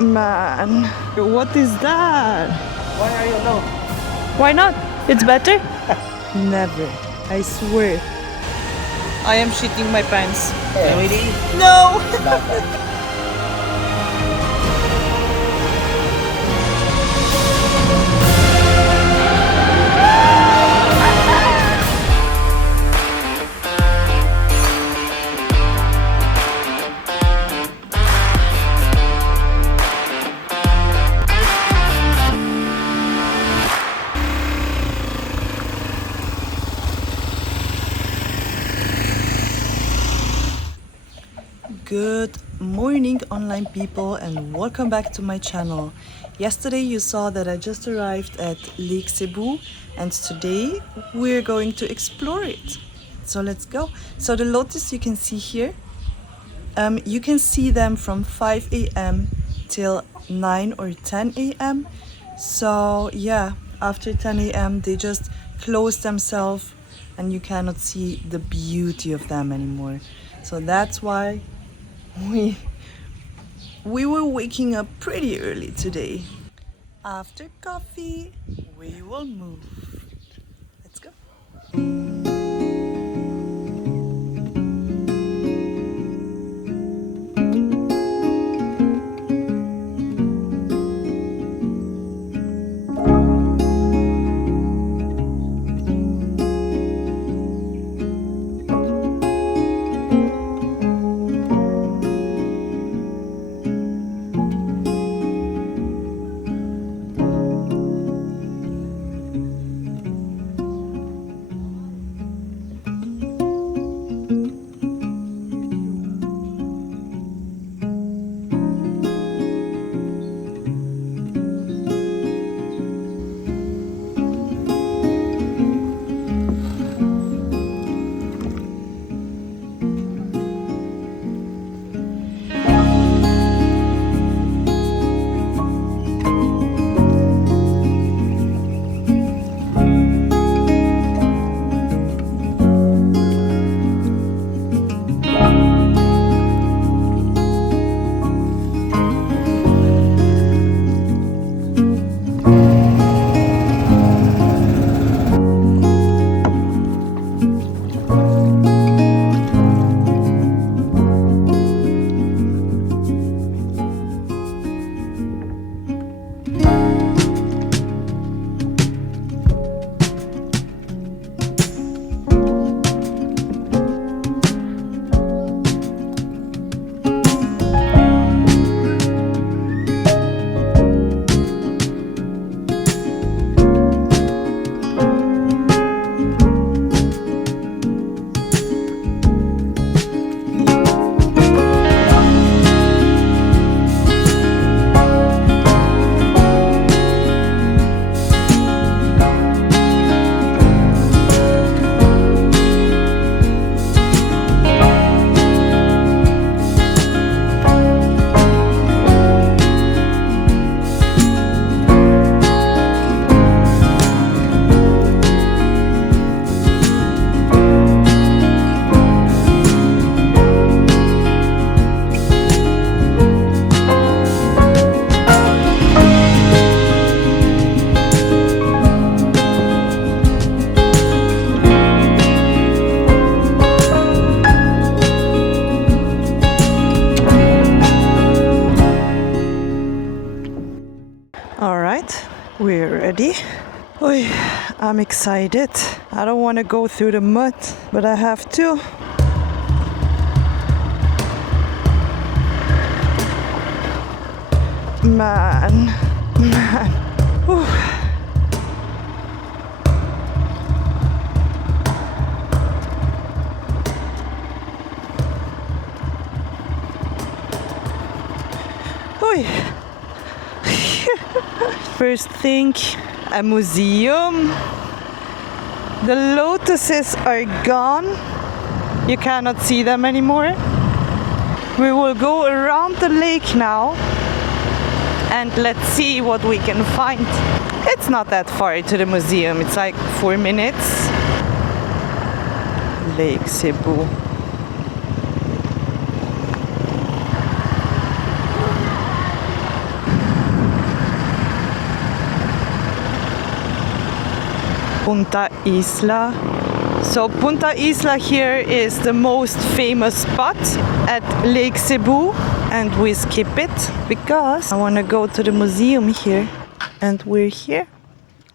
Man, what is that? Why are you alone? Why not? It's better? Never. I swear. I am shitting my pants. Really? No! Good morning, online people, and welcome back to my channel. Yesterday you saw that I just arrived at Lake Sebu, and today we're going to explore it. So let's go. So the lotus you can see here, you can see them from 5 a.m. till 9 or 10 a.m. So yeah, after 10 a.m. they just close themselves and you cannot see the beauty of them anymore. So that's why we were waking up pretty early today. After coffee, we will move. Let's go. Alright, we're ready. Oy, I'm excited. I don't want to go through the mud, but I have to. Man. Whew. Oy. First thing, a museum. The lotuses are gone. You cannot see them anymore. We will go around the lake now and let's see what we can find. It's not that far to the museum, it's like 4 minutes. Lake Sebu. Punta Isla. So Punta Isla here is the most famous spot at Lake Cebu, and we skip it because I want to go to the museum here, and we're here.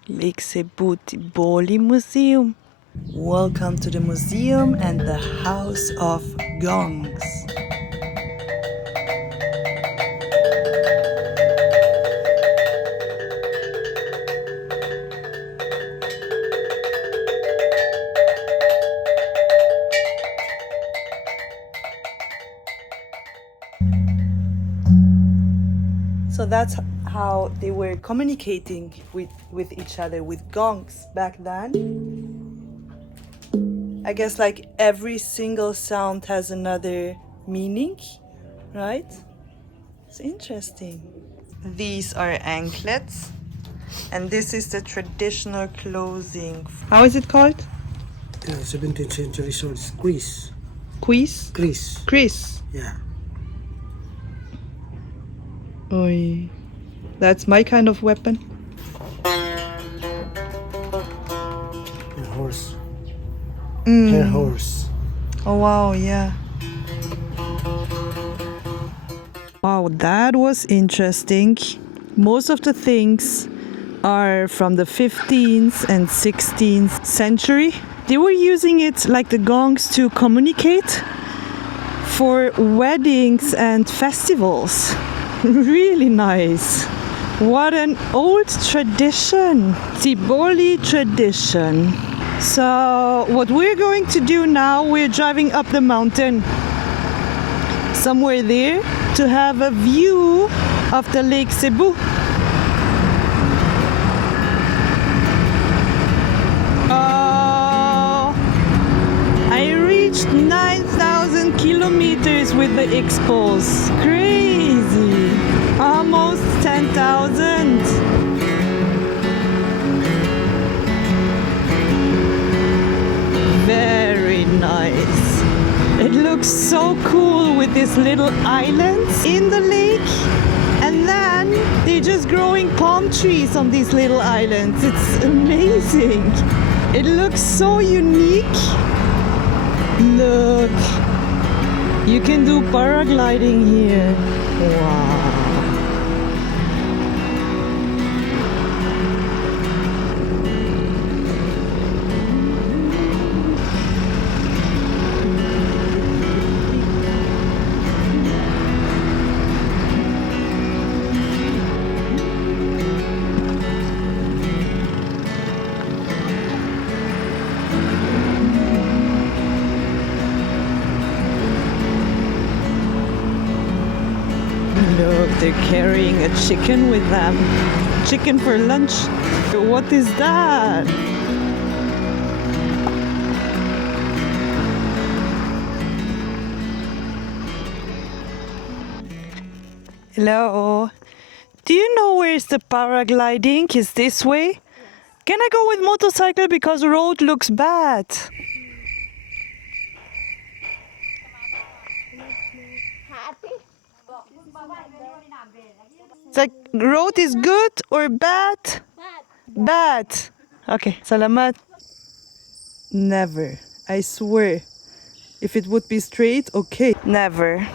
Lake Cebu Tiboli Museum. Welcome to the museum and the House of Gongs. So that's how they were communicating with each other, with gongs back then. I guess like every single sound has another meaning, right? It's interesting. These are anklets, and this is the traditional clothing. How is it called? 17th century swords, Chris. Quiz? Chris. Chris. Yeah. Oi. That's my kind of weapon. A horse. Hair horse. Oh wow, yeah. Wow, that was interesting. Most of the things are from the 15th and 16th century. They were using it like the gongs to communicate for weddings and festivals. Really nice. What an old tradition. Tiboli tradition. So what we're going to do now, we're driving up the mountain somewhere there to have a view of the Lake Cebu. I reached 9,000 kilometers with the Xpulse. Crazy. Almost 10,000. Very nice. It looks so cool with these little islands in the lake, and then they're just growing palm trees on these little islands. It's amazing. It looks so unique. Look, you can do paragliding here. Wow. Look, they're carrying a chicken with them. Chicken for lunch. What is that? Hello. Do you know where's the paragliding? Is this way? Can I go with motorcycle because road looks bad? It's like road is good or bad? Bad. Okay, salamat. Never. I swear. If it would be straight, okay. Never.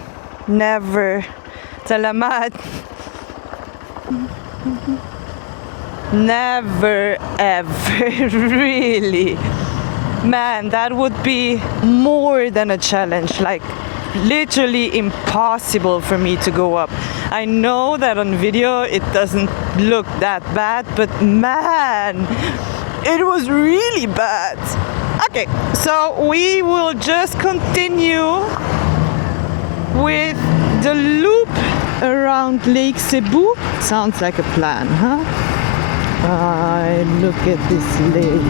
Never. Salamat. Never ever. Really. Man, that would be more than a challenge. Like, literally impossible for me to go up. I know that on video it doesn't look that bad, but man, it was really bad. Okay, so we will just continue with the loop around Lake Cebu. Sounds like a plan, huh? Look at this lake.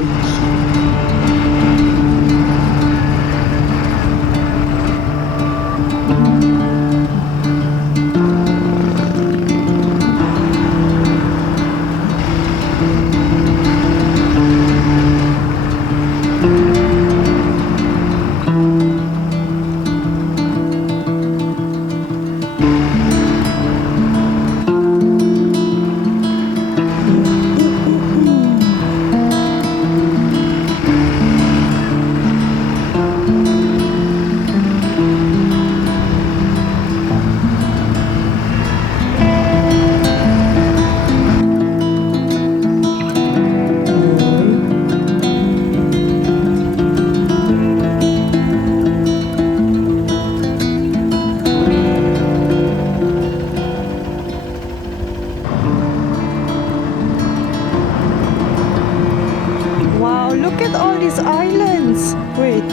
at all these islands. Wait.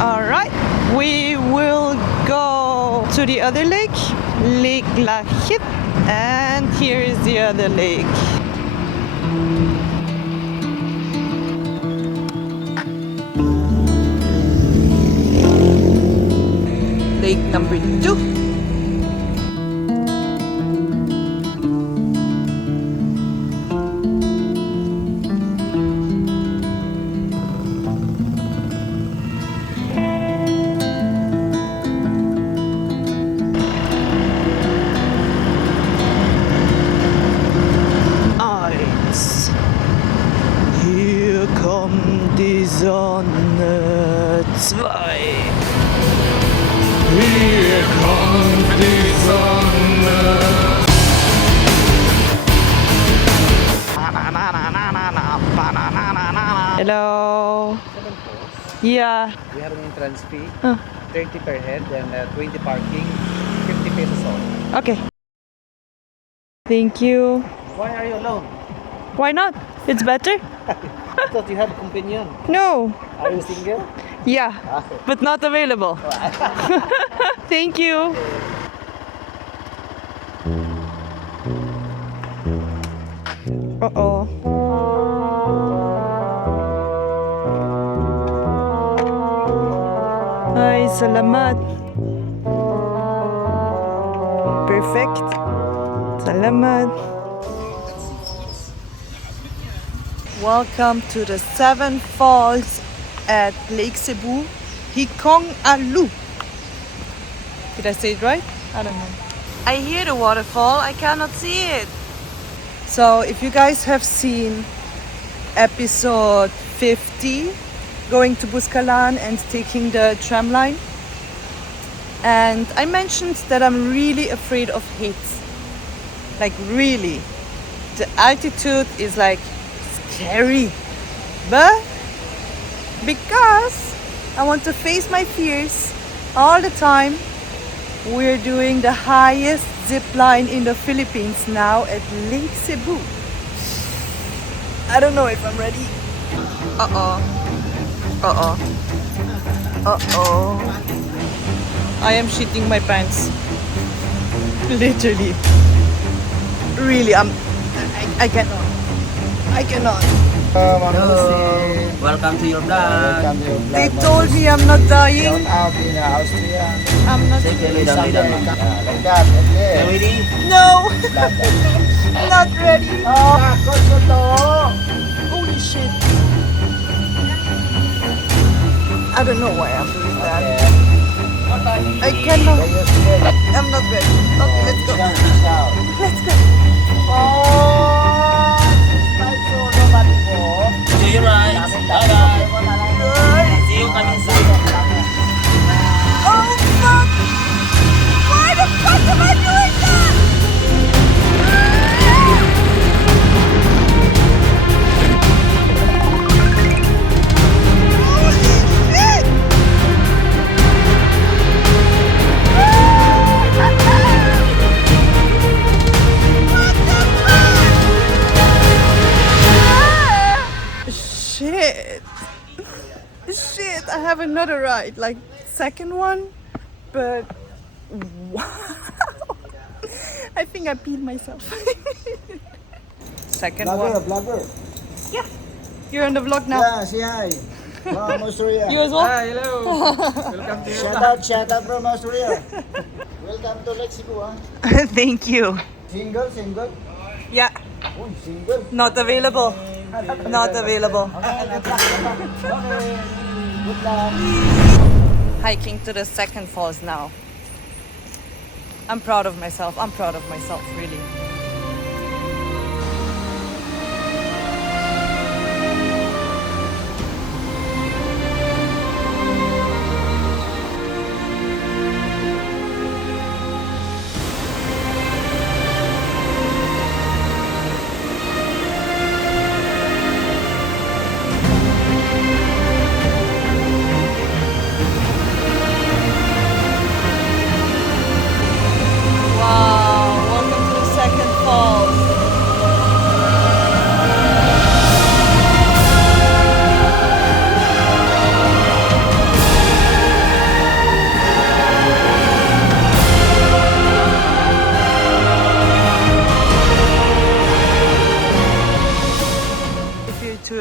All right, we will go to the other lake, Lake Lahit, and here is the other lake. Lake number 2. Eins. Hier kommt die Sonne. 2. Hier kommt die Sonne. Hello. 7 poles. Yeah. We have an entrance fee, Uh, 30 per head, and 20 parking, 50 pesos all. okay. Thank you. Why are you alone? Why not? It's better. I thought you had a companion. No. Are you single? Yeah, but not available. Thank you. Uh-oh. Ay, salamat. Perfect. Salamat. Welcome to the 7 falls at Lake Sebu, Hikong Alu. Did I say it right? I don't know. I hear the waterfall, I cannot see it. So if you guys have seen episode 50, going to Buscalan and taking the tram line, and I mentioned that I'm really afraid of heights. Like really. The altitude is like scary. But because I want to face my fears all the time, we're doing the highest zip line in the Philippines now at Lake Sebu. I don't know if I'm ready. Uh-oh. Uh-oh. Uh-oh. I am shitting my pants. Literally. Really, I cannot. I cannot. Welcome to your vlog. They told me I'm not dying. Out in Austria. I'm not. Lay down, lay down. Like that. Okay. Ready? No. Not ready. Takot ko to. Holy shit. I don't know why I'm doing that. I cannot. I'm not ready. Okay, let's go. Let's go. Enjoy your ride. Bye bye. See you coming soon. Oh fuck! Why the fuck am I doing that? Holy shit! Shit. Shit, I have another ride, like second one, but wow. I think I peed myself. Second one. Vlogger. Yeah. You're on the vlog now. Yeah, say hi. From Austria. You as well? Hi, hello. Welcome to your Shout out from Austria. Welcome to Lake Sebu, huh? Thank you. Single. Yeah, Oh, single. not available. Not available. Okay, good luck. Okay, good luck. Hiking to the second falls now. I'm proud of myself. I'm proud of myself, really.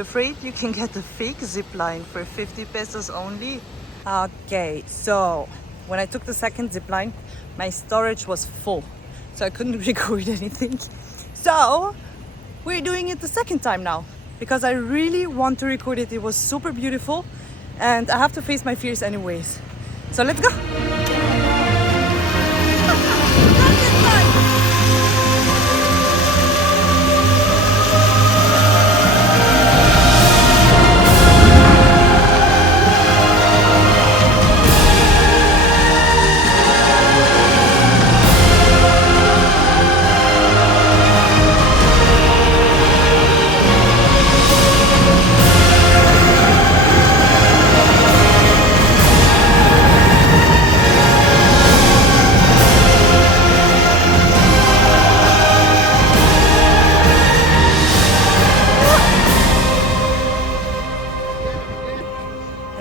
afraid, you can get a fake zipline for 50 pesos only. Okay, so when I took the second zipline, my storage was full, so I couldn't record anything. So we're doing it the second time now because I really want to record it. It was super beautiful and I have to face my fears anyways. So let's go.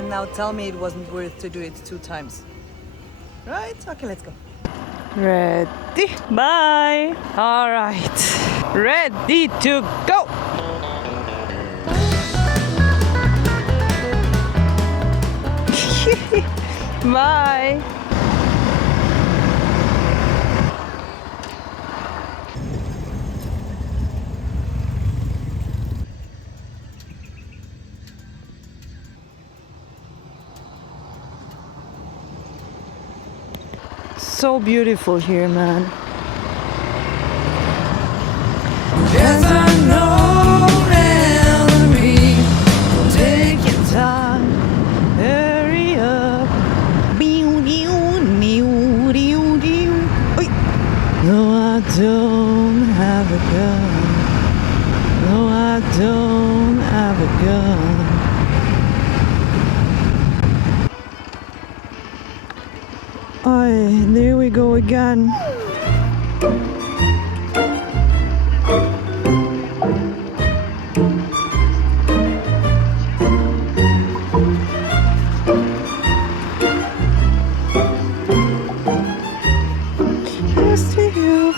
Now tell me it wasn't worth to do it 2 times. Right? Okay, let's go. Ready? Bye! Alright. Ready to go! Bye! So beautiful here, man. Yes, I know, enemy. Take your time, hurry up. No, I don't have a gun. No, I don't have a gun. Aye, there we go again. Here's to you.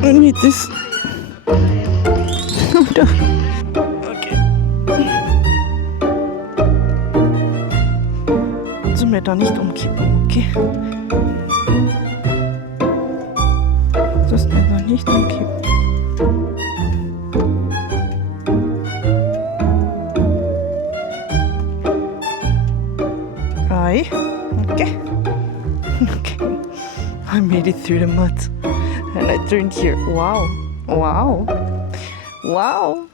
I need this. Hold on. Okay. Also mir da nicht umkippen, okay? Das mir da nicht umkippen. Aye. Okay. Okay. I made it through the mud. And I turned here. Wow. Wow. Wow.